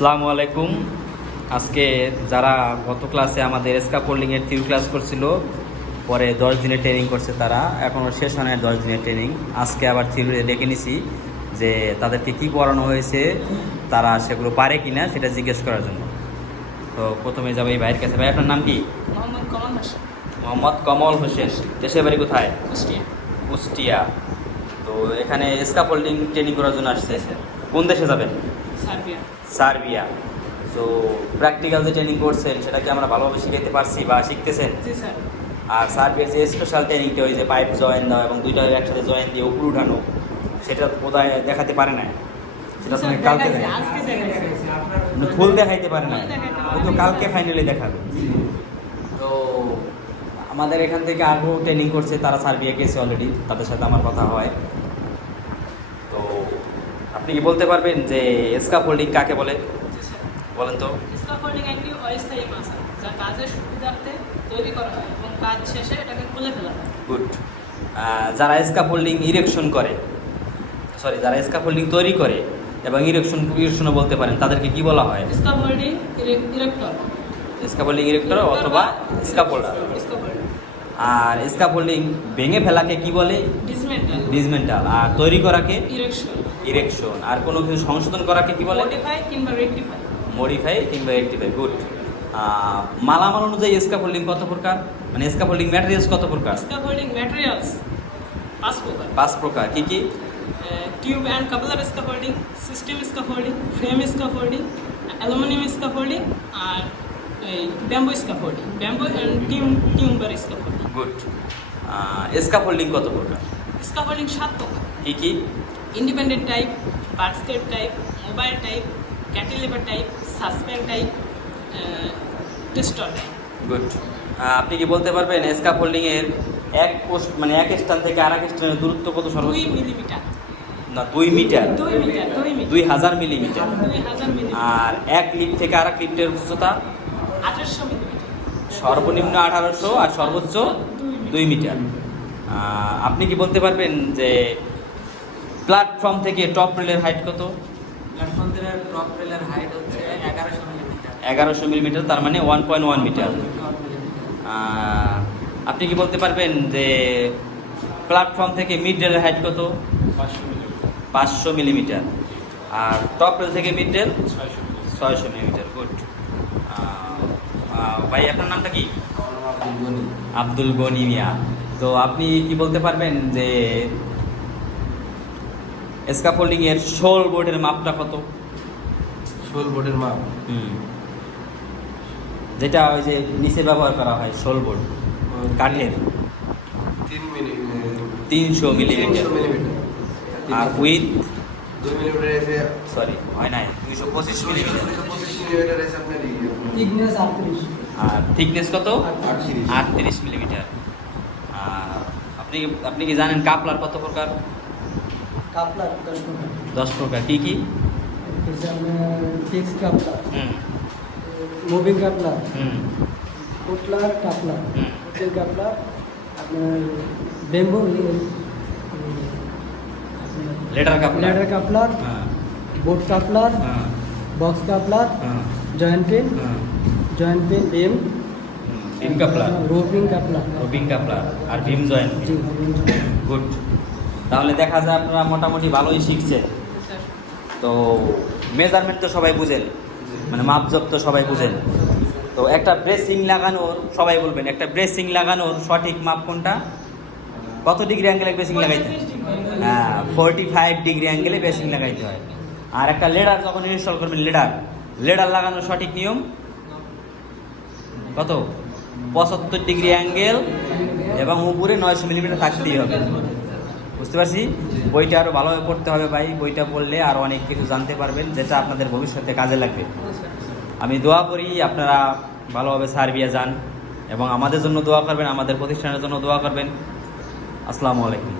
আসসালামু আলাইকুম। আজকে যারা গত ক্লাসে আমাদের স্কাপোল্ডিংয়ের থিওরি ক্লাস করছিল পরে দশ দিনের ট্রেনিং করছে তারা এখনও শেষ হয় দশ দিনের ট্রেনিং আজকে আবার থিওরি ডেকে নিছি যে তাদেরকে কি পড়ানো হয়েছে তারা সেগুলো পারে কিনা সেটা জিজ্ঞেস করার জন্য। তো প্রথমে যাব এই ভাইয়ের কাছে। ভাই আপনার নাম কি? মোহাম্মদ কমল হোসেন। মোহাম্মদ কমল হোসেন। দেশের বাড়ি কোথায়? কুষ্টিয়া। কুষ্টিয়া। তো এখানে স্কাপোল্ডিং ট্রেনিং করার জন্য আসছে। কোন দেশে যাবেন? সার্বিয়া। তো প্র্যাকটিক্যাল যে ট্রেনিং করছেন সেটা কি আমরা ভালোভাবে শিখাইতে পারছি বা শিখতেছেন। আর সার্বিয়ার যে স্পেশাল ট্রেনিংটা ওই যে পাইপ জয়েন দেওয়া এবং দুইটা একসাথে জয়েন দিয়ে উপর উঠানো সেটা বোধহয় দেখাতে পারে না সেটা তুমি কালকে মানে ফুল দেখাইতে পারে না ফুল দেখাইতে পারে ওই তো কালকে ফাইনালি দেখাবে। তো আমাদের এখান থেকে আগেও ট্রেনিং করছে তারা সার্বিয়া গেছে অলরেডি তাদের সাথে আমার কথা হয়। আপনি কি বলতে পারবেন যে স্কাফোল্ডিং কাকে বলে? বলেন তো। স্কাফোল্ডিং একটি অস্থায়ী মাছা যা কাজের সুবিধার্থে তৈরি করা হয় এবং কাজ শেষে এটাকে খুলে ফেলা হয়। গুড যারা স্কাফোল্ডিং ইরেকশন করে সরি যারা স্কাফোল্ডিং তৈরি করে এবং ইরেকশন ইরেকশনও বলতে পারেন তাদেরকে কি বলা হয়? স্কাফোল্ডিং ইরেক্টর স্কাফোল্ডিং ইরেক্টর অথবা স্কাফোল্ডার স্কাফোল্ডিং আর স্কাফোল্ডিং ভেঙে ফেলাকে কি বলে? ডিসমেন্টাল ডিসমেন্টাল আর তৈরি করাকে? ইরেকশন ইরেকশন আর কোনো কিছু সংশোধন করাকে কি বলে? মডিফাই কিংবা রেক্টিফাই মডিফাই কিংবা রেক্টিফাই গুড মালামাল অনুযায়ী স্কাফোল্ডিং কত প্রকার? মানে স্কাফোল্ডিং ম্যাটেরিয়ালস কত প্রকার? স্কাফোল্ডিং ম্যাটেরিয়ালস পাঁচ প্রকার। পাঁচ প্রকার। কি কি? Tube and coupler scaffolding system scaffolding frame scaffolding aluminium scaffolding আর এই ব্যাম্বো স্কাফোল্ডিং ব্যাম্বো অ্যান্ড টিউম টিউম্বার স্কাফোল্ডিং গুড স্কাফোল্ডিং কত প্রকার স্কাফোল্ডিং সাত প্রকার কি কি? Independent type birdcage type mobile type cantilever type suspended type trestle type good আপনি কি বলতে পারবেন স্কাফোল্ডিং এর এক পোস্ট মানে এক স্থান থেকে আর এক স্থানের দূরত্ব কত দুই সর্বোচ্চ মিলিমিটার না দুই মিটার। দুই দুই দুই হাজার মিলিমিটার দুই আর এক লিফট থেকে আর এক লিফটের উচ্চতা? আঠারোশো সর্বনিম্ন আঠারোশো আর সর্বোচ্চ দুই মিটার। আপনি কি বলতে পারবেন যে প্ল্যাটফর্ম থেকে টপ রেলের হাইট কত? প্ল্যাটফর্মের টপ রেলের হাইট হচ্ছে এগারোশো মিলিমিটার এগারোশো মিলিমিটার তার মানে ওয়ান পয়েন্ট ওয়ান মিটার আপনি কি বলতে পারবেন যে প্ল্যাটফর্ম থেকে মিড রেলের হাইট কত? পাঁচশো মিলিমিটার আর টপ রেল থেকে মিড রেল ছয়শো মিলিমিটার গুড ভাই আপনার নামটা কি? আব্দুল গনি মিয়া। তো আপনি কি বলতে পারবেন যে স্কাফোল্ডিং এর শোল বোর্ডের মাপটা কত? শোল বোর্ডের মাপ? হুম। যেটা ওই যে নিচে ব্যবহার করা হয় শোল বোর্ড। কাঠের। তিন মিনিট তিনশো মিলিমিটার। মিলিমিটার। আর উইথ দুই মিলিমিটার এসে সরি হয় নাই। দুইশো পঁচিশ মিলিমিটার পঁচিশ মিলিমিটার এসে আপনার থিকনেস আটত্রিশ। আর থিকনেস কত? আটত্রিশ। আটত্রিশ মিলিমিটার আর আপনি আপনি কি জানেন কাপলার কত প্রকার? কাপলার দশ প্রকার। দশ প্রকার। কি কি? হচ্ছে আপনার ফিক্স কাপলার। হুম। Moving coupler. হুম। পোটলার কাপলার। হুম। হোটেল কাপলার আপনার bamboo letter coupler ladder coupler হ্যাঁ বোট কাপলার হ্যাঁ বক্স কাপলার হ্যাঁ জয়েন্ট পেন হ্যাঁ joint pin beam beam coupler roping coupler roping coupler আর ভীম জয়েন্ট গুড তাহলে দেখা যায় আপনারা মোটামুটি ভালোই শিখছেন স্যার তো মেজারমেন্ট তো সবাই বুঝেন। মানে মাপজপ তো সবাই বুঝেন। তো একটা ব্রেসিং লাগানোর সবাই বলবেন একটা ব্রেসিং লাগানোর সঠিক মাপ কোনটা? কত ডিগ্রি অ্যাঙ্গেলে ব্রেসিং লাগাইতে? হয়? ফোরটি ফাইভ ডিগ্রি অ্যাঙ্গেলে ব্রেসিং লাগাইতে হয়। আর একটা লেডার যখন ইনস্টল করবেন লেডার লেডার লাগানোর সঠিক নিয়ম? কত? পঁচাত্তর ডিগ্রি অ্যাঙ্গেল এবং উপরে নয়শো মিলিমিটার থাকতেই হবে। বুঝতে পারছি? বইটা আরও ভালোভাবে পড়তে হবে ভাই। বইটা পড়লে আরও অনেক কিছু জানতে পারবেন, যেটা আপনাদের ভবিষ্যতে কাজে লাগবে। আমি দোয়া করি আপনারা ভালোভাবে সার্বিয়া যান এবং আমাদের জন্য দোয়া করবেন, আমাদের প্রতিষ্ঠানের জন্য দোয়া করবেন। আসসালামু আলাইকুম।